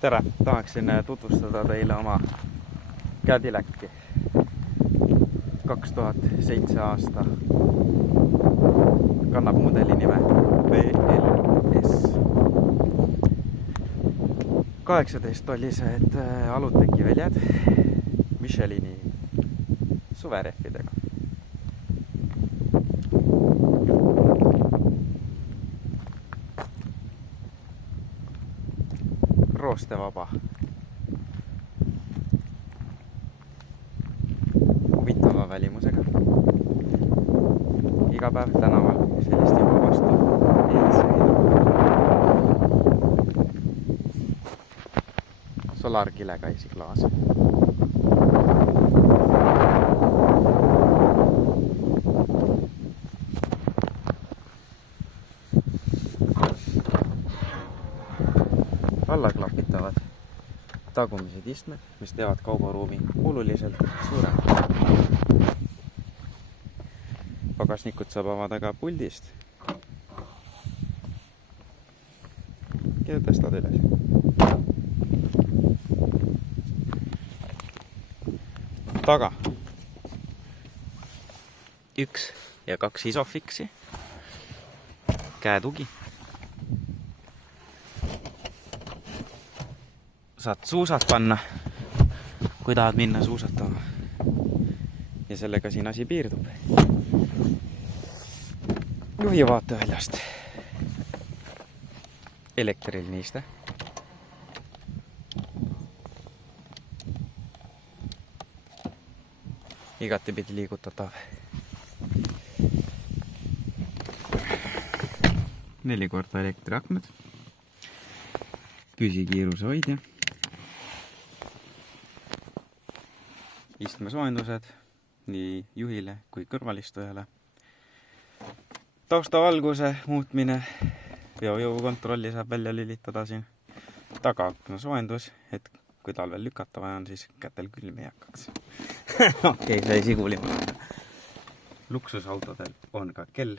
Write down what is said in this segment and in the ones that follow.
Tere! Tahaksin tutvustada teile oma Cadillac'i 2007 aasta. Kannab mudeli nime VLS. 18-tollised alutekiväljad Michelini suverehvidega. Roostevaba. Huvitava välimusega. Iga päev tänaval sellist juba vastu ei sõida. Solarkilegaisi klaas. Alla klapitavad tagumised istmed, mis teevad kaubaruumi oluliselt suuremaks. Pagasnikut saab avada ka puldist. Ja tõstad üles. Taga 1 ja 2 isofiksi. Käetugi. Saad suusad panna, kui tahad minna suusatama. Ja sellega siin asi piirdub. Juhi vaateväljast. Elektriline iste. Igatepidi liigutatav. 4 korda elektriakmed. Püsikiiruse hoidja. Istmesoojendused nii juhile kui kõrvalistujale. Taustavalguse muutmine. Veojõukontrolli saab välja lülitada siin. Tagaakna soojendus, et kui talvel lükata vaja on, siis kätel külm ei hakkaks. Okei, sai sigulima. Luksusautodel on ka kell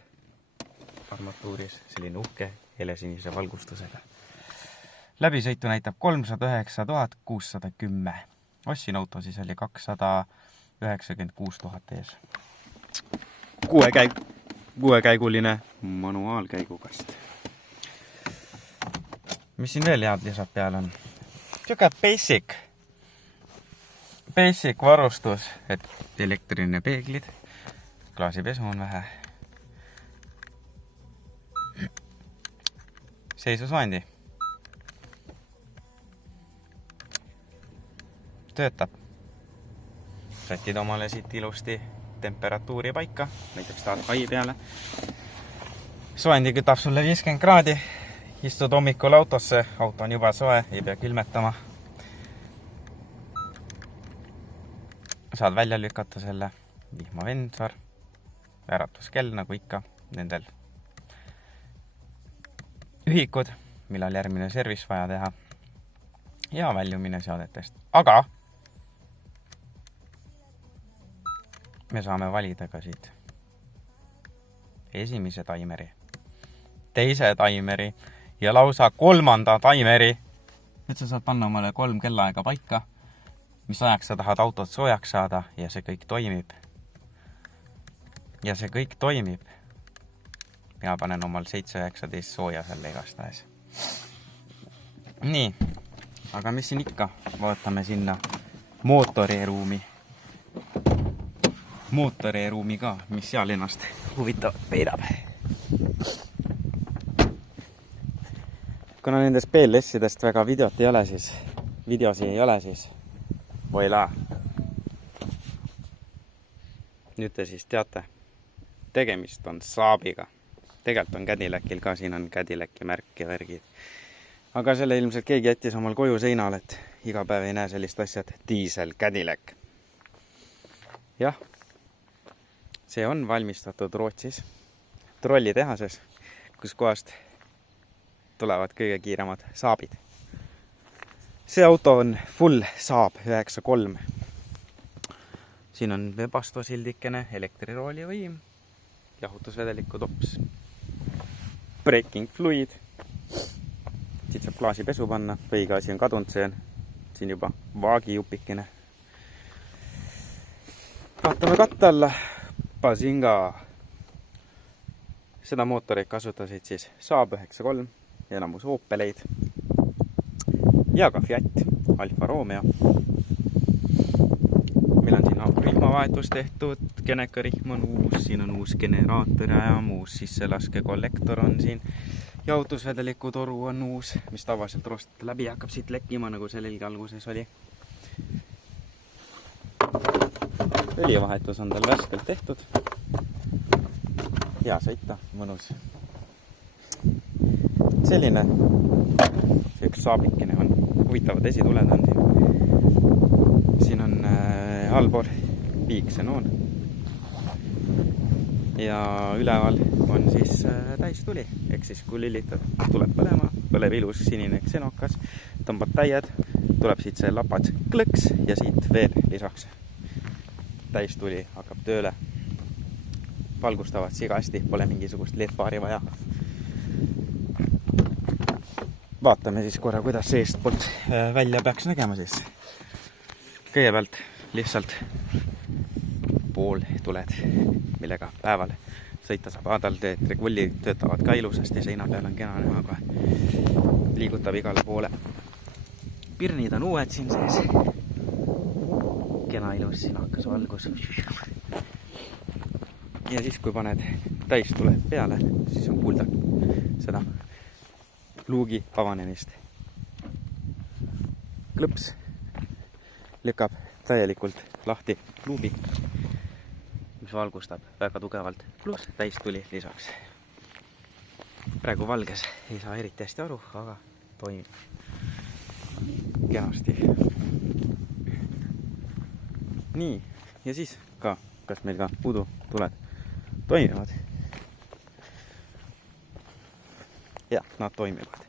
armatuuris, selline uhke helesinise valgustusega. Läbisõitu näitab 309 610. Ossin auto siis oli 296 000 ees. 6-käiguline manuaalkäigukast. Mis siin veel head lisad peal on? Siuke basic varustus, et elektriline peeglid, klaasipesu on vähe. Seisusvandi. Töötab. Sätid omale siit ilusti temperatuuri paika, näiteks tahad hai peale. Sooendi kütab sulle 50 kraadi. Istud hommikul autosse, auto on juba soe, ei pea külmetama. Saad välja lükata selle vihmavensor, äratuskell nagu ikka, nendel ühikud, millal järgmine servis vaja teha ja väljumine seadetest. Aga me saame valida ka siit esimese taimeri, teise taimeri ja lausa 3. taimeri. Nüüd sa saad panna omale 3 kellaaega paika, mis ajaks sa tahad autot soojaks saada ja see kõik toimib. Ja see kõik toimib. Mina panen omal 7-19 sooja selle igastahes. Nii, aga mis siin ikka? Vaatame sinna mootoriruumi ka, mis seal ennast huvitav peidab. Kuna nendest BLS-idest väga videosi ei ole, siis voila. Nüüd te siis teate, tegemist on Saabiga. Tegelikult on Cadillacil ka, siin on Cadillac'i märk ja värgid. Aga selle ilmselt keegi jättis omal koju seinal, et iga päev ei näe sellist asjad. Diesel Cadillac. Jah, see on valmistatud Rootsis, trollitehases, kus kohast tulevad kõige kiiremad Saabid. See auto on full Saab 9.3. Siin on Webasto sildikene, elektrirooli võim, jahutusvedeliku tops, braking fluid, siit saab klaasipesu panna, põhigaasi on kadunud, see on siin juba vaagijupikene. Vaatame katte alla, Bazinga. Seda mootoreid kasutasid siis Saab 93, enamus Opeleid ja ka Fiat, Alfa Romeo. Meil on siin rihmavahetus tehtud, genekarühm on uus, siin on uus generaatorjaam, uus sisselaske kollektor on siin. Jahutusvedeliku toru on uus, mis tavaliselt roostate läbi ja hakkab siit lekkima, nagu sellelgi alguses oli. Õlivahetus on tal värskelt tehtud. Hea sõita, mõnus. Selline see üks saabikene on. Huvitavad esituled on siin. Siin on allpool piiksenoon. Ja üleval on siis täistuli. Ehk siis kui lillitad, tuleb põlema. Põleb ilus sinine ksenokas. Tõmbad täied, tuleb siit see lapats klõks ja siit veel lisaks. Täistuli hakkab tööle. Valgustavad sigasti, pole mingisugust LED-paari vaja. Vaatame siis korra, kuidas seestpoolt välja peaks nägema siis. Kõigepealt lihtsalt pooltuled, millega päeval sõita saab aadalteed. Regullid töötavad ka ilusasti, seina peal on kena näha kohe. Liigutab igale poole. Pirnid on uued siin sees. Kena ilus sinakas valgus. Ja siis kui paned täistule peale, siis on kuulda seda luugi avanemist. Klõps lükkab täielikult lahti luubi, mis valgustab väga tugevalt, pluss täistuli lisaks. Praegu valges ei saa eriti hästi aru, aga toimib kenasti. Nii, ja siis ka, kas meil ka pudu tuled toimivad. Ja, nad toimivad.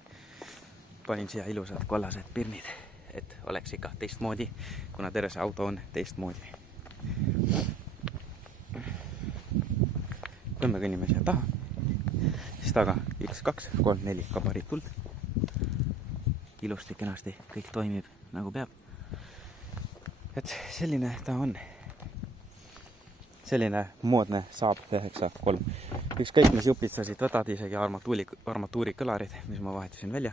Panin siia ilusad kollased pirnid, et oleks ikka teistmoodi, kuna terve see auto on teistmoodi. Kui me kõnnime siia taha, siis taga 1, 2, 3, 4 gabaritult. Ilusti, kenasti, kõik toimib nagu peab. Et selline ta on. Selline moodne Saab 93. Ükskõik mis jupitsasid võtad, isegi armatuuri kõlarid, mis ma vahetasin välja,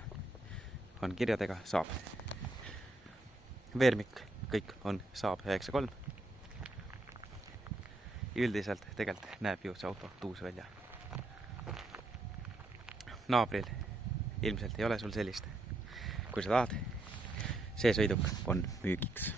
on kirjadega Saab. Veermik, kõik on Saab 93. Üldiselt tegelikult näeb ju see auto tuus välja. Naabril ilmselt ei ole sul sellist. Kui sa tahad, see sõiduk on müügiks.